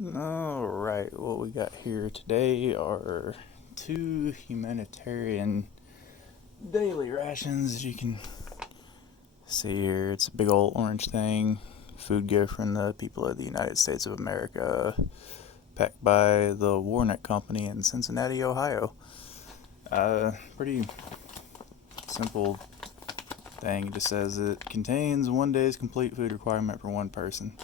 Alright, what we got here today are two humanitarian daily rations. As you can see here, it's a big old orange thing. Food gift from the people of the United States of America, packed by the Warnock Company in Cincinnati, Ohio. Pretty simple thing. It just says it contains 1 day's complete food requirement for one person.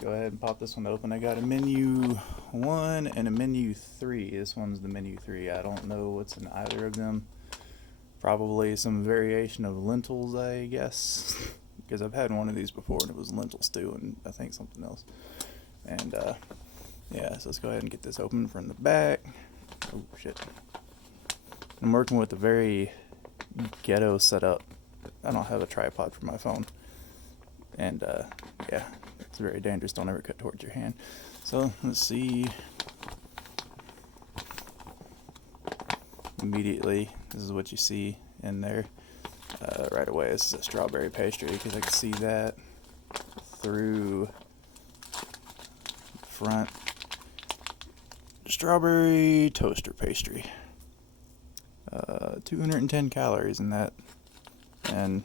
Go ahead and pop this one open. I got a menu 1 and a menu 3. This one's the menu 3. I don't know what's in either of them. Probably some variation of lentils, I guess. Because I've had one of these before and it was lentil stew and I think something else. And yeah, so let's go ahead and get this open from the back. Oh shit. I'm working with a very ghetto setup. I don't have a tripod for my phone. And yeah, it's very dangerous. Don't ever cut towards your hand. So let's see. Immediately, this is what you see in there right away. This is a strawberry pastry because I can see that through the front. Strawberry toaster pastry. 210 calories in that, and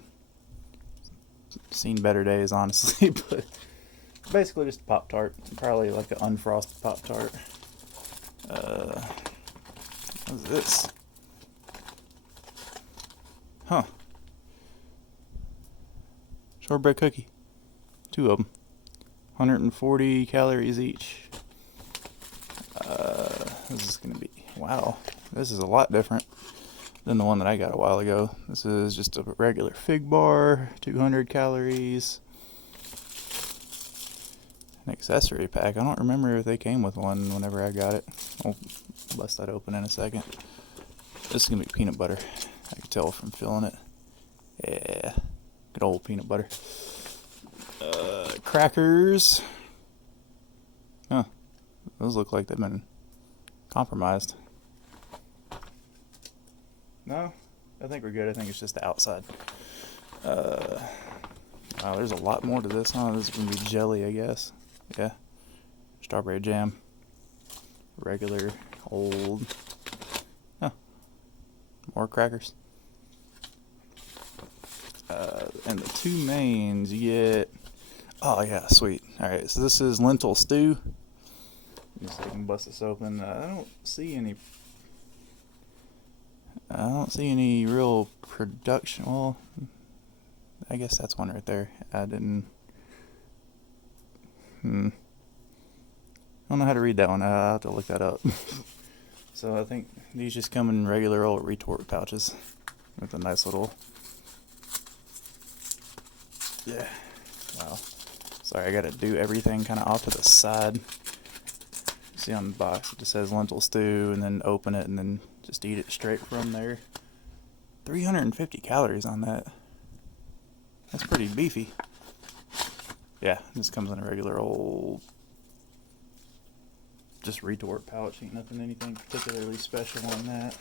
seen better days, honestly. But basically just a Pop-Tart, probably like an unfrosted Pop-Tart. What's this? Huh. Shortbread cookie. 2 of them. 140 calories each. This is gonna be, wow, this is a lot different than the one that I got a while ago. This is just a regular fig bar, 200 calories. An accessory pack. I don't remember if they came with one whenever I got it. I'll bust that open in a second. This is gonna be peanut butter. I can tell from feeling it. Yeah, good old peanut butter. Crackers. Huh. Those look like they've been compromised. No, I think we're good. I think it's just the outside. Wow, there's a lot more to this, huh? This is gonna be jelly, I guess. Yeah. Strawberry jam. Regular old. Huh. More crackers. And the two mains you get. Oh yeah, sweet. All right, so this is lentil stew. Just so I can bust this open. I don't see any real production. Well, I guess that's one right there. I didn't. I don't know how to read that one. I'll have to look that up. So I think these just come in regular old retort pouches with a nice little. Yeah. Wow. Sorry, I gotta do everything kind of off to the side. See on the box, it just says lentil stew, and then open it, and then just eat it straight from there. 350 calories on that. That's pretty beefy. Yeah, this comes in a regular old, just retort pouch. Ain't anything particularly special on that.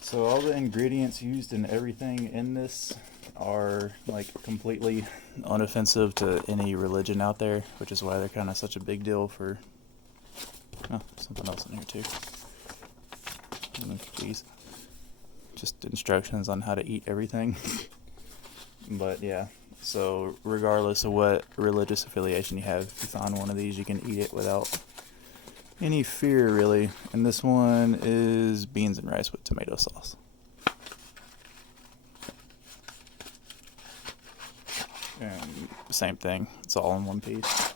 So all the ingredients used in everything in this are like completely unoffensive to any religion out there, which is why they're kind of such a big deal for. Oh, something else in here too. Jeez. Just instructions on how to eat everything. But yeah, so regardless of what religious affiliation you have, if you find one of these, you can eat it without any fear, really. And this one is beans and rice with tomato sauce. And same thing, it's all in one piece.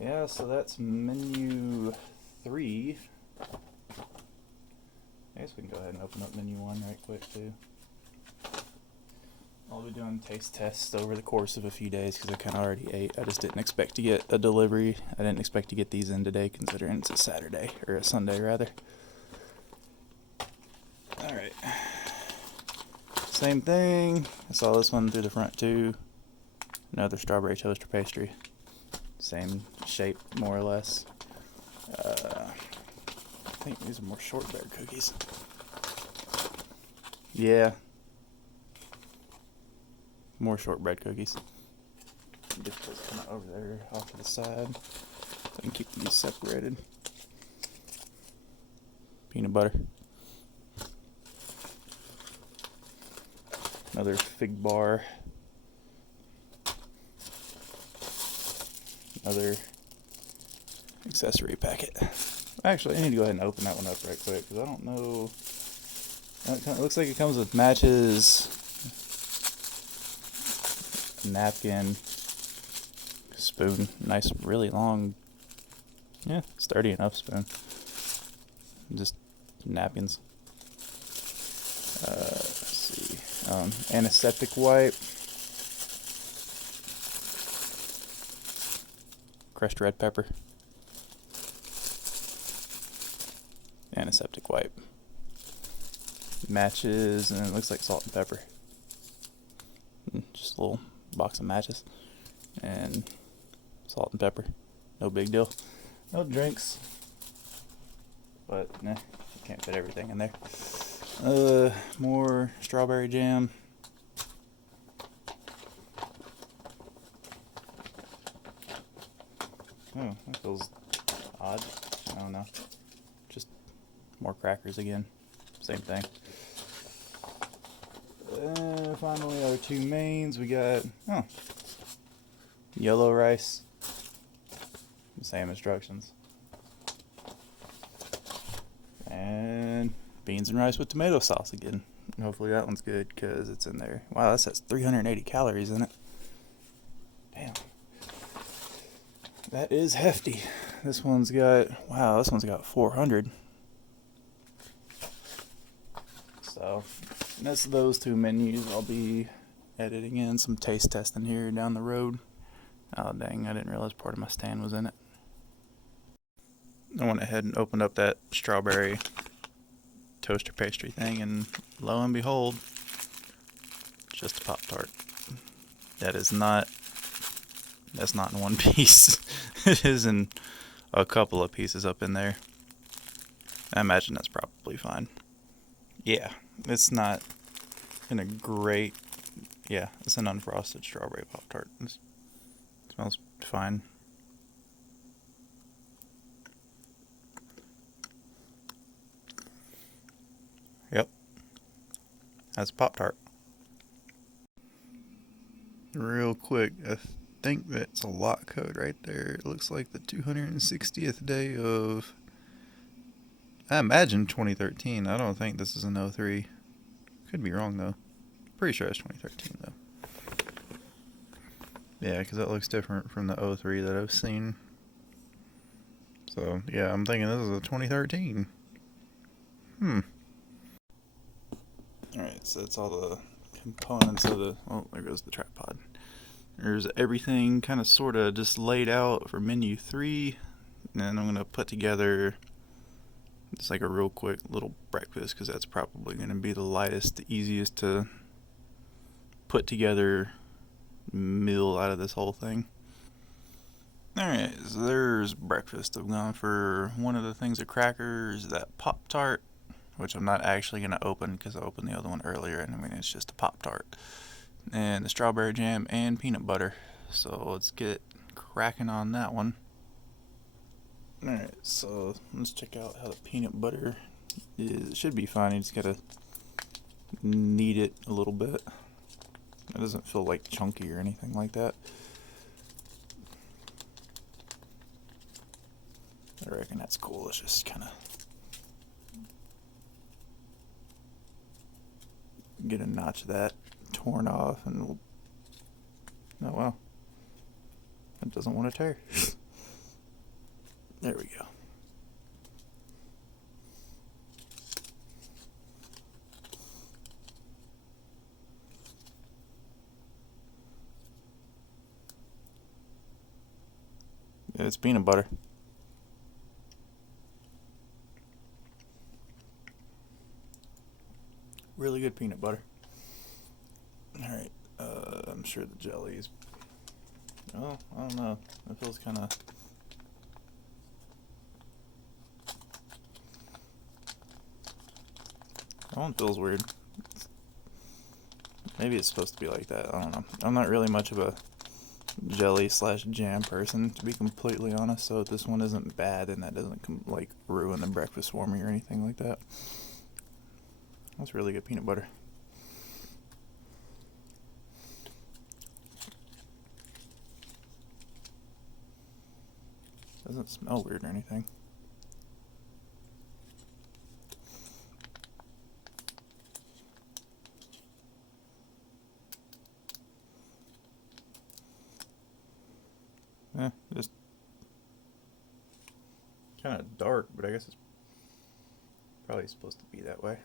Yeah, so that's menu 3. I guess we can go ahead and open up menu 1 right quick too. I'll be doing taste tests over the course of a few days because I kind of already ate. I just didn't expect to get a delivery. I didn't expect to get these in today considering it's a Saturday, or a Sunday rather. Alright. Same thing. I saw this one through the front too. Another strawberry toaster pastry. Same shape, more or less. I think these are more shortbread cookies. Yeah. More shortbread cookies. Get those kind of over there off to the side. So I can keep these separated. Peanut butter. Another fig bar. Another accessory packet. Actually, I need to go ahead and open that one up right quick because I don't know. It looks like it comes with matches, napkin, spoon, nice, really long, yeah, sturdy enough spoon. Just napkins. Let's see. Antiseptic wipe. Crushed red pepper. Antiseptic wipe. Matches, and it looks like salt and pepper. Just a little box of matches. And salt and pepper. No big deal. No drinks. But, nah, you can't fit everything in there. More strawberry jam. Oh, that feels odd. I don't know. Just more crackers again. Same thing. Finally, our two mains. We got yellow rice. Same instructions. And beans and rice with tomato sauce again. Hopefully that one's good because it's in there. Wow, that says 380 calories in it. Damn. That is hefty. This one's got 400. So that's those two menus. I'll be editing in some taste testing here down the road. Oh dang, I didn't realize part of my stand was in it. I went ahead and opened up that strawberry toaster pastry thing, and lo and behold, just a Pop-Tart. That's not in one piece. It is in a couple of pieces up in there. I imagine that's probably fine. Yeah, it's not in a great... Yeah, it's an unfrosted strawberry Pop-Tart. It smells fine. Yep. That's a Pop-Tart. Real quick, I think that's a lot code right there. It looks like the 260th day of... I imagine 2013. I don't think this is an 03. Could be wrong, though. Pretty sure it's 2013, though. Yeah, because that looks different from the 03 that I've seen. So, yeah, I'm thinking this is a 2013. Alright, so that's all the components of the... Oh, there goes the tripod. There's everything kind of sort of just laid out for menu 3. And then I'm going to put together... It's like a real quick little breakfast because that's probably going to be the lightest, the easiest to put together meal out of this whole thing. Alright, so there's breakfast. I've gone for one of the things of crackers, that Pop-Tart, which I'm not actually going to open because I opened the other one earlier, and I mean it's just a Pop-Tart. And the strawberry jam and peanut butter. So let's get cracking on that one. Alright, so let's check out how the peanut butter is. It should be fine, you just gotta knead it a little bit. It doesn't feel like chunky or anything like that. I reckon that's cool. Let's just kind of get a notch of that torn off, and we'll... Oh wow, that doesn't want to tear. There we go. It's peanut butter. Really good peanut butter. Alright, I'm sure the jelly is... Oh, I don't know. It feels kind of... That one feels weird. Maybe it's supposed to be like that. I don't know. I'm not really much of a jelly slash jam person, to be completely honest. So if this one isn't bad, and that doesn't like ruin the breakfast for me or anything like that. That's really good peanut butter. Doesn't smell weird or anything. Just kind of dark, but I guess it's probably supposed to be that way.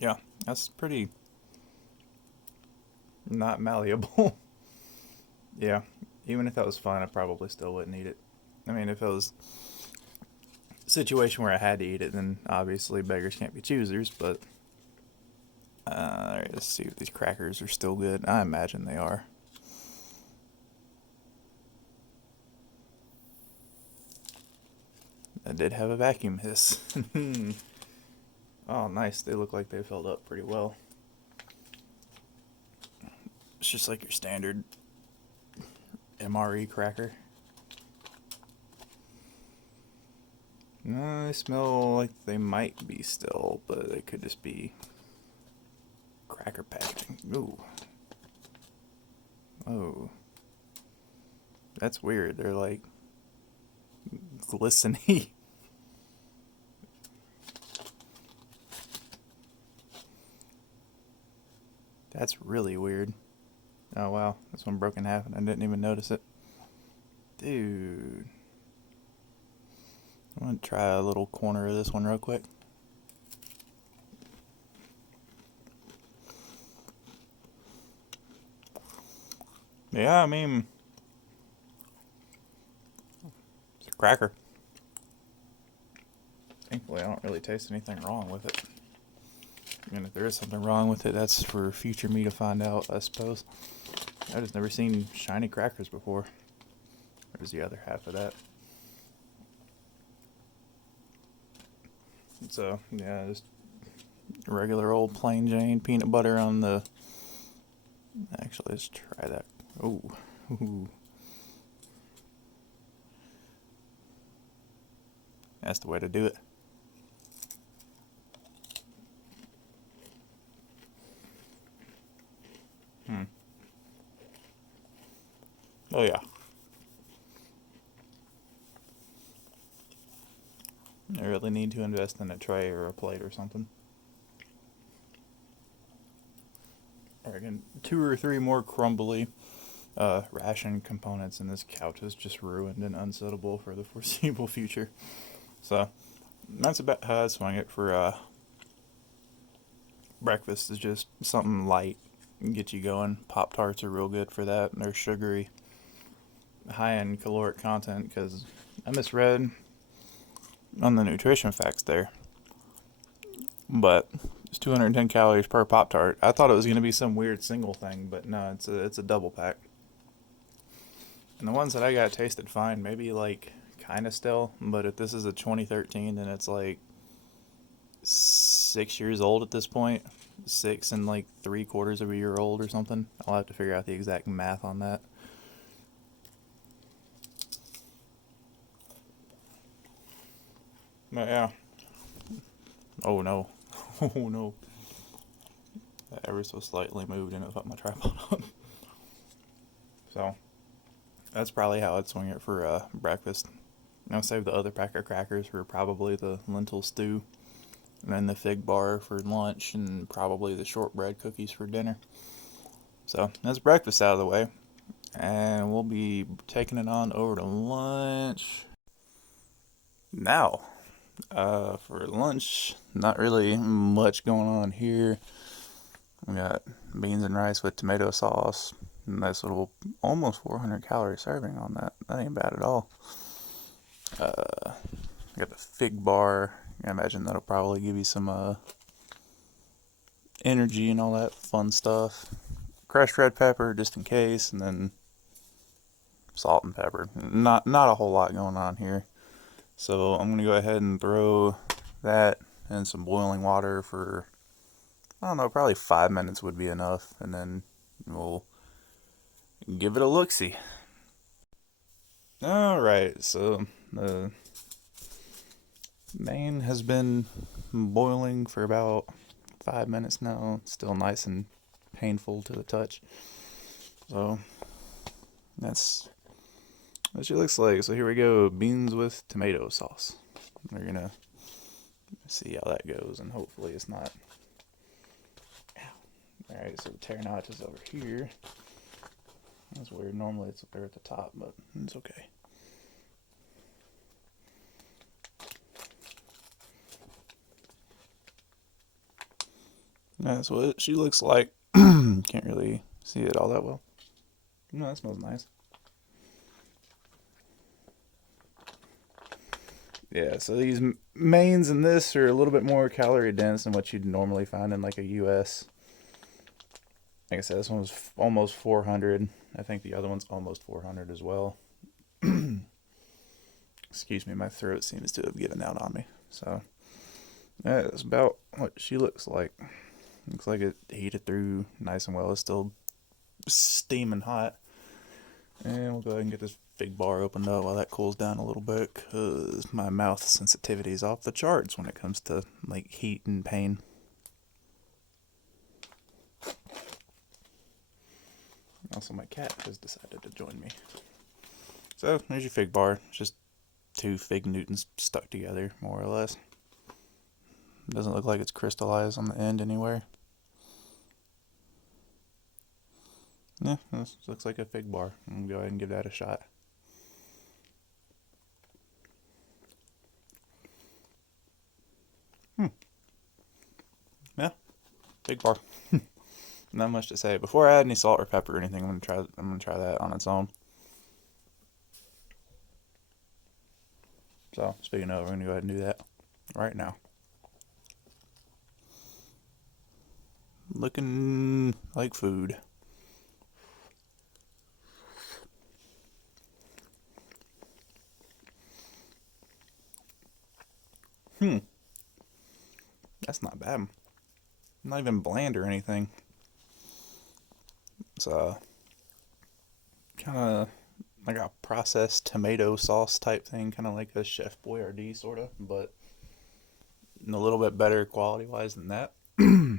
Yeah, that's pretty not malleable. Yeah, even if that was fine, I probably still wouldn't eat it. I mean, if it was a situation where I had to eat it, then obviously beggars can't be choosers, but alright, let's see if these crackers are still good. I imagine they are. I did have a vacuum hiss. Oh, nice. They look like they filled up pretty well. It's just like your standard MRE cracker. No, they smell like they might be still, but they could just be cracker packaging. Ooh. Oh. That's weird. They're like glistening. That's really weird. Oh wow, this one broke in half and I didn't even notice it. Dude. I'm gonna try a little corner of this one real quick. Yeah, I mean, it's a cracker. Thankfully, I don't really taste anything wrong with it. And if there is something wrong with it, that's for future me to find out, I suppose. I've just never seen shiny crackers before. There's the other half of that. So, yeah, just regular old plain Jane peanut butter on the... Actually, let's try that. Ooh. That's the way to do it. Oh yeah. I really need to invest in a tray or a plate or something. I reckon 2 or 3 more crumbly ration components, and this couch is just ruined and unsettable for the foreseeable future. So that's about how I swing it for breakfast. Is just something light and get you going. Pop-Tarts are real good for that, and they're sugary, high in caloric content, because I misread on the nutrition facts there, but it's 210 calories per Pop-Tart. I thought it was going to be some weird single thing, but no, it's a double pack. And the ones that I got tasted fine, maybe like kind of still, but if this is a 2013, then it's like 6 years old at this point. 6 and like 3/4 of a year old or something. I'll have to figure out the exact math on that. But yeah. Oh no. Oh no. That ever so slightly moved and it fucked my tripod up. So that's probably how I'd swing it for breakfast. I'll save the other pack of crackers for probably the lentil stew, and then the fig bar for lunch, and probably the shortbread cookies for dinner. So that's breakfast out of the way, and we'll be taking it on over to lunch now. For lunch, not really much going on here. We got beans and rice with tomato sauce. Nice little, almost 400 calorie serving on that. That ain't bad at all. Got the fig bar. I imagine that'll probably give you some energy and all that fun stuff. Crushed red pepper just in case, and then salt and pepper. Not a whole lot going on here. So I'm gonna go ahead and throw that in some boiling water for I don't know, probably 5 minutes would be enough, and then we'll give it a look-see. Alright, so the main has been boiling for about 5 minutes now. It's still nice and painful to the touch. So that's what she looks like. So here we go, beans with tomato sauce. We're gonna see how that goes, and hopefully it's not. Alright, so the tear notch is over here. That's weird. Normally it's up there at the top, but it's okay. That's what she looks like. Can't really see it all that well. No, that smells nice. Yeah, so these mains in this are a little bit more calorie dense than what you'd normally find in like a US. Like I said, this one was almost 400. I think the other one's almost 400 as well. Excuse me, my throat seems to have given out on me. So that's about what she looks like. Looks like it heated through nice and well. It's still steaming hot. And we'll go ahead and get this big bar opened up while that cools down a little bit, because my mouth sensitivity is off the charts when it comes to like heat and pain. Also, my cat has decided to join me. So there's your fig bar. It's just 2 fig Newtons stuck together, more or less. Doesn't look like it's crystallized on the end anywhere. Yeah, this looks like a fig bar. I'm gonna go ahead and give that a shot. Yeah, fig bar. Not much to say. Before I add any salt or pepper or anything, I'm gonna try that on its own. So speaking of, we're gonna go ahead and do that right now. Looking like food. That's not bad. Not even bland or anything. It's kind of like a processed tomato sauce type thing, kind of like a Chef Boyardee sort of, but a little bit better quality wise than that. Go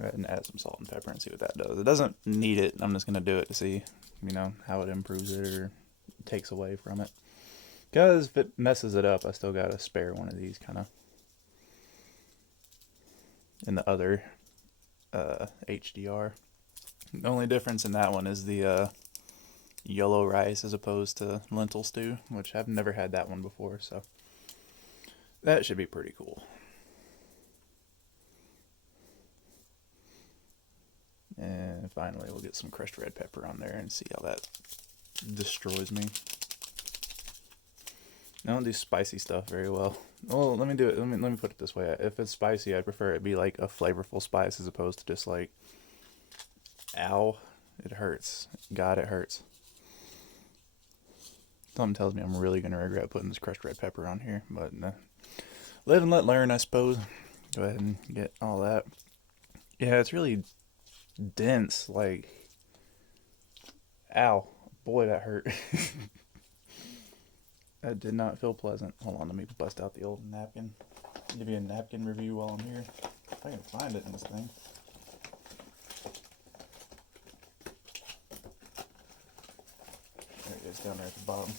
ahead and add some salt and pepper and see what that does. It doesn't need it. I'm just gonna do it to see, how it improves it or takes away from it. Because if it messes it up, I still got to spare one of these kind of in the other HDR. The only difference in that one is the yellow rice as opposed to lentil stew, which I've never had that one before, so that should be pretty cool. And finally, we'll get some crushed red pepper on there and see how that destroys me. I don't do spicy stuff very well. Well, let me do it. Let me put it this way. If it's spicy, I prefer it be like a flavorful spice as opposed to just like, ow, it hurts. God, it hurts. Something tells me I'm really gonna regret putting this crushed red pepper on here, but live and let learn, I suppose. Go ahead and get all that. Yeah, it's really dense. Like, ow, boy, that hurt. That did not feel pleasant. Hold on, let me bust out the old napkin. Give you a napkin review while I'm here. If I can find it in this thing. There it is, down there at the bottom.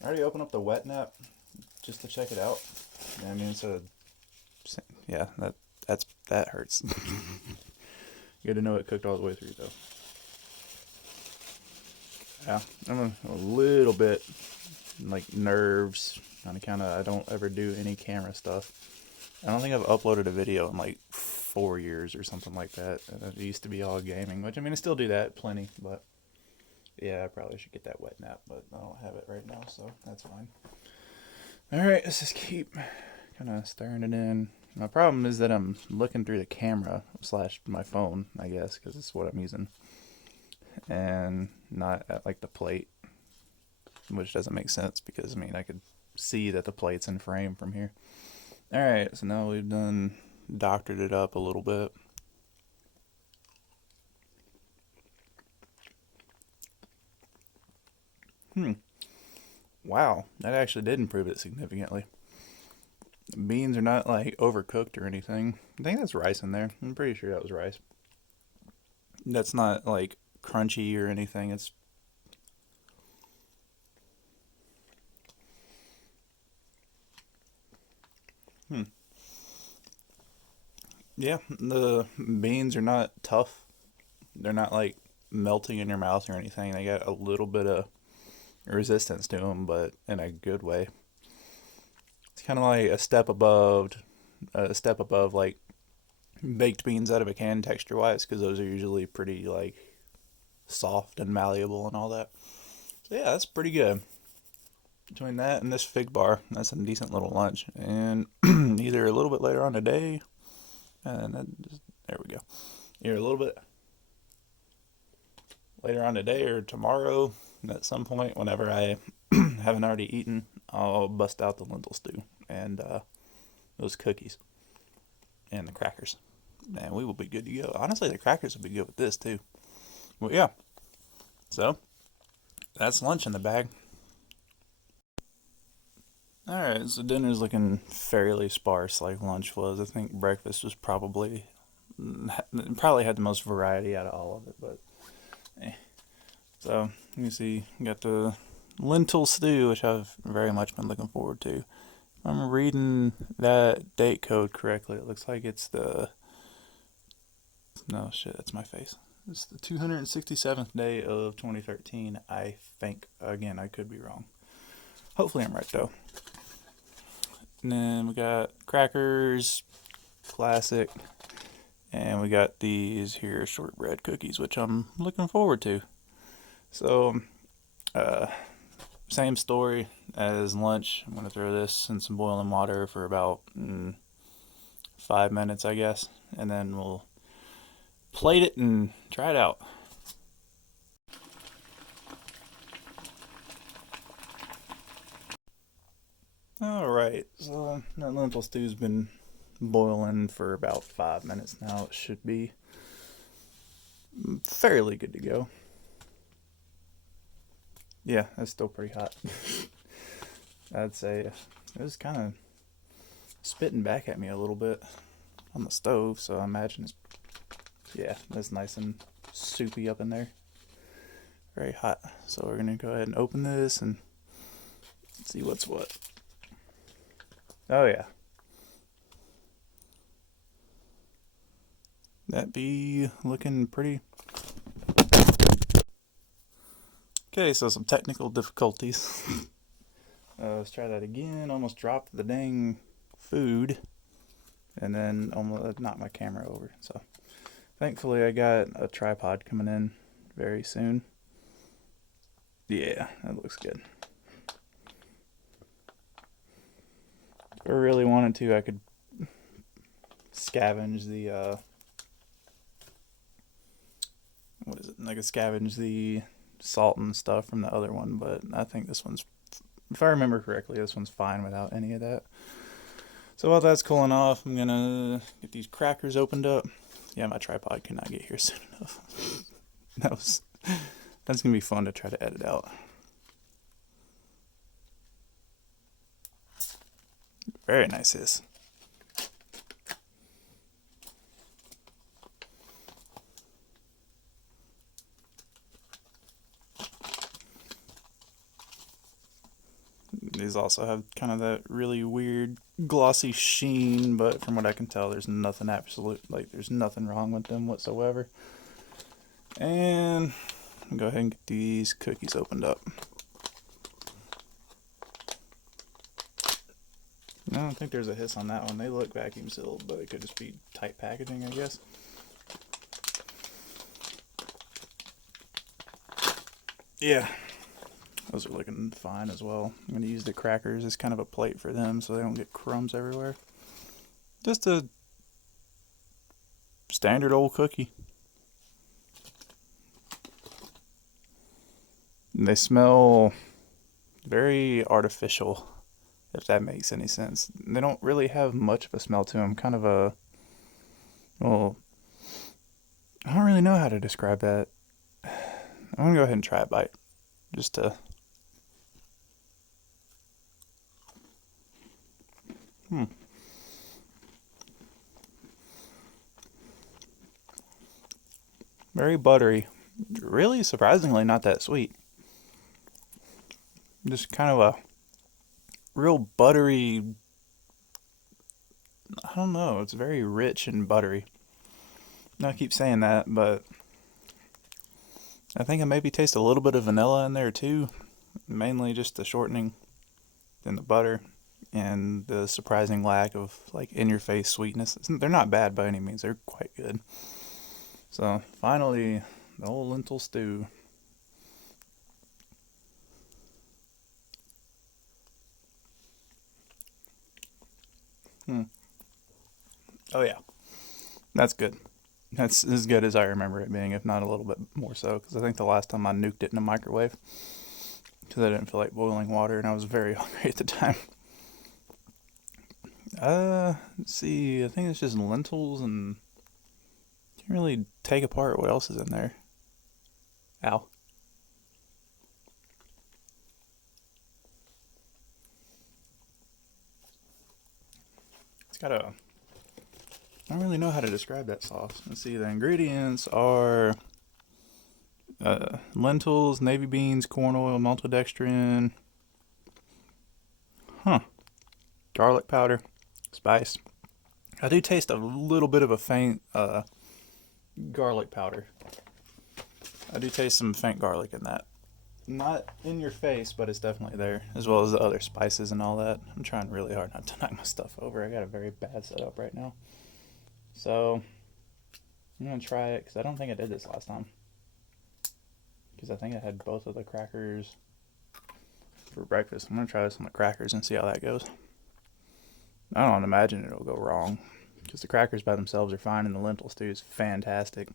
I already opened up the wet nap just to check it out. I mean, yeah, that hurts. Good to know it cooked all the way through, though. Yeah, I'm a little bit like nerves on account of I don't ever do any camera stuff. I don't think I've uploaded a video in like 4 years or something like that. It used to be all gaming, which I mean I still do that plenty, but yeah, I probably should get that wet nap, but I don't have it right now, so that's fine. Alright, let's just keep kind of stirring it in. My problem is that I'm looking through the camera / my phone, I guess, because it's what I'm using, and not at like the plate, which doesn't make sense because I mean I could see that the plate's in frame from here. Alright, so now we've done doctored it up a little bit. Wow, that actually did improve it significantly. Beans are not like overcooked or anything. I think that's rice in there. I'm pretty sure that was rice. That's not like crunchy or anything. It's hmm. Yeah, the beans are not tough. They're not like melting in your mouth or anything. They got a little bit of resistance to them, but in a good way. It's kind of like a step above like baked beans out of a can texture wise, because those are usually pretty like soft and malleable and all that. So yeah, that's pretty good. Between that and this fig bar, that's a decent little lunch. And either a little bit later on today, and then there we go. Either a little bit later on today or tomorrow, at some point, whenever I haven't already eaten, I'll bust out the lentil stew and those cookies and the crackers. And we will be good to go. Honestly, the crackers will be good with this too. Well, yeah. So that's lunch in the bag. All right, so dinner's looking fairly sparse, like lunch was. I think breakfast was probably had the most variety out of all of it, but eh. So let me see. We got the lentil stew, which I've very much been looking forward to. If I'm reading that date code correctly, it looks like it's the no shit. That's my face. It's the 267th day of 2013. I think. Again, I could be wrong. Hopefully, I'm right though. And then we got crackers, classic, and we got these here shortbread cookies, which I'm looking forward to. So, uh, same story as lunch. I'm gonna throw this in some boiling water for about 5 minutes, I guess, and then we'll plate it and try it out. All right, so that lentil stew's been boiling for about 5 minutes now. It should be fairly good to go. Yeah, it's still pretty hot. I'd say it was kind of spitting back at me a little bit on the stove, so I imagine it's nice and soupy up in there. Very hot. So we're gonna go ahead and open this and see what's what. Oh yeah. That be looking pretty. Okay, so some technical difficulties. Let's try that again. Almost dropped the dang food, and then almost knocked my camera over. So, thankfully, I got a tripod coming in very soon. Yeah, that looks good. If I really wanted to, I could scavenge the what is it? I could scavenge the salt and stuff from the other one, but I think this one's, if I remember correctly, this one's fine without any of that. So while that's cooling off, I'm gonna get these crackers opened up. Yeah, my tripod could not get here soon enough. That's gonna be fun to try to edit out. Very nice, this. These also have kind of that really weird glossy sheen, but from what I can tell, there's nothing there's nothing wrong with them whatsoever. And I'll go ahead and get these cookies opened up. I don't think there's a hiss on that one. They look vacuum sealed, but it could just be tight packaging, I guess. Yeah, those are looking fine as well. I'm going to use the crackers as kind of a plate for them so they don't get crumbs everywhere. Just a standard old cookie. And they smell very artificial, if that makes any sense. They don't really have much of a smell to them. Kind of a how to describe that. I'm gonna go ahead and try a bite, just to. Very buttery. Really surprisingly not that sweet. Just kind of a real buttery. I don't know. It's very rich and buttery. I keep saying that, but I think I maybe taste a little bit of vanilla in there too. Mainly just the shortening and the butter and the surprising lack of like in your face sweetness. They're not bad by any means. They're quite good. So finally, the old lentil stew. Oh yeah, that's good. That's as good as I remember it being, if not a little bit more so. Because I think the last time I nuked it in a microwave, because I didn't feel like boiling water and I was very hungry at the time. Let's see. I think it's just lentils and can't really take apart what else is in there. Ow. It's got a. I don't really know how to describe that sauce. Let's see. The ingredients are lentils, navy beans, corn oil, maltodextrin, garlic powder, spice. I do taste a little bit of a faint garlic powder. I do taste some faint garlic in that. Not in your face, but it's definitely there, as well as the other spices and all that. I'm trying really hard not to knock my stuff over. I got a very bad setup right now. So, I'm going to try it, because I don't think I did this last time. Because I think I had both of the crackers for breakfast. I'm going to try this on the crackers and see how that goes. I don't imagine it'll go wrong, because the crackers by themselves are fine, and the lentil stew is fantastic.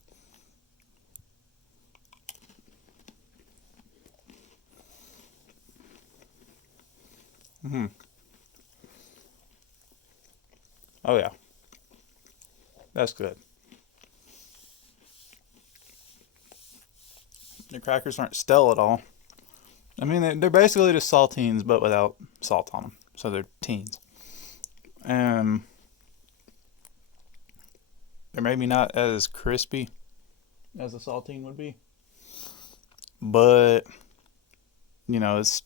Oh yeah, that's good. The crackers aren't stale at all. I mean, they're basically just saltines, but without salt on them. So they're teens. They're maybe not as crispy as a saltine would be, but it's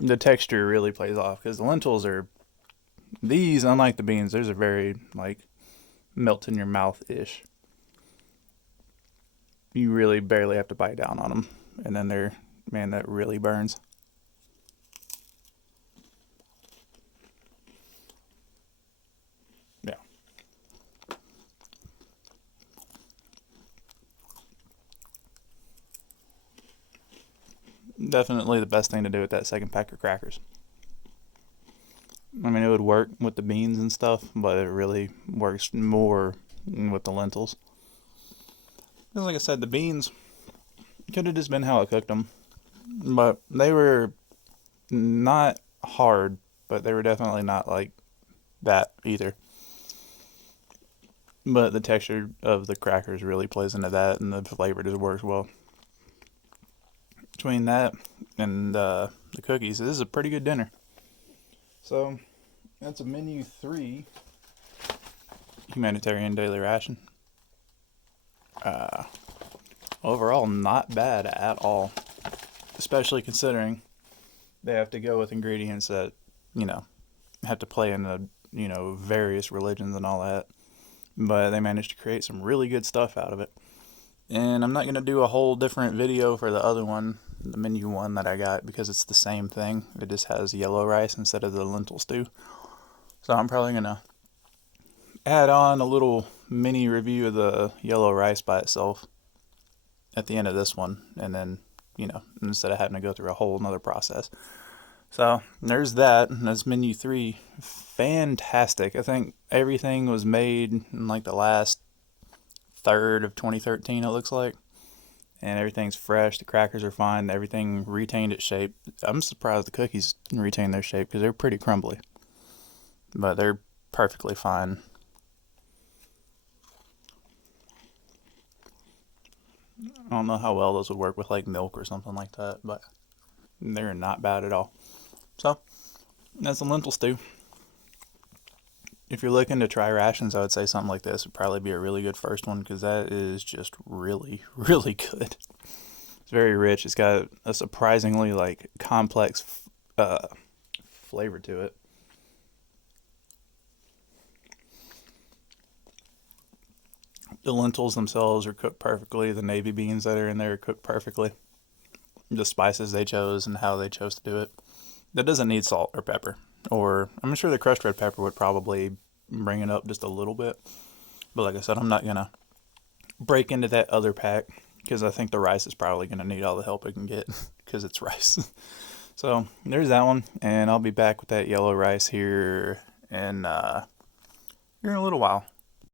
the texture really plays off, because the lentils are these, unlike the beans, those are very like melt in your mouth ish. You really barely have to bite down on them, and then that really burns. Yeah. Definitely the best thing to do with that second pack of crackers. I mean, it would work with the beans and stuff, but it really works more with the lentils. Because, like I said, the beans could have just been how I cooked them, but they were not hard, but they were definitely not like that either. But the texture of the crackers really plays into that, and the flavor just works well. Between that and the cookies, this is a pretty good dinner. So, that's a menu 3 Humanitarian Daily Ration. Overall, not bad at all. Especially considering they have to go with ingredients that, have to play in the, various religions and all that. But they managed to create some really good stuff out of it. And I'm not going to do a whole different video for the other one, the menu one that I got, because it's the same thing. It just has yellow rice instead of the lentil stew. So I'm probably going to add on a little mini review of the yellow rice by itself at the end of this one, and then, instead of having to go through a whole nother process. So there's that. That's menu 3. Fantastic. I think everything was made in like the last third of 2013, it looks like. And everything's fresh. The crackers are fine. Everything retained its shape. I'm surprised the cookies retain their shape, because they're pretty crumbly. But they're perfectly fine. I don't know how well those would work with like milk or something like that, but they're not bad at all. So that's a lentil stew. If you're looking to try rations, I would say something like this would probably be a really good first one because that is just really, really good. It's very rich. It's got a surprisingly like complex uh, flavor to it. The lentils themselves are cooked perfectly. The navy beans that are in there are cooked perfectly. The spices they chose and how they chose to do it. That doesn't need salt or pepper. Or I'm sure the crushed red pepper would probably bring it up just a little bit. But like I said, I'm not gonna break into that other pack because I think the rice is probably gonna need all the help it can get because it's rice. So there's that one, and I'll be back with that yellow rice here in a little while.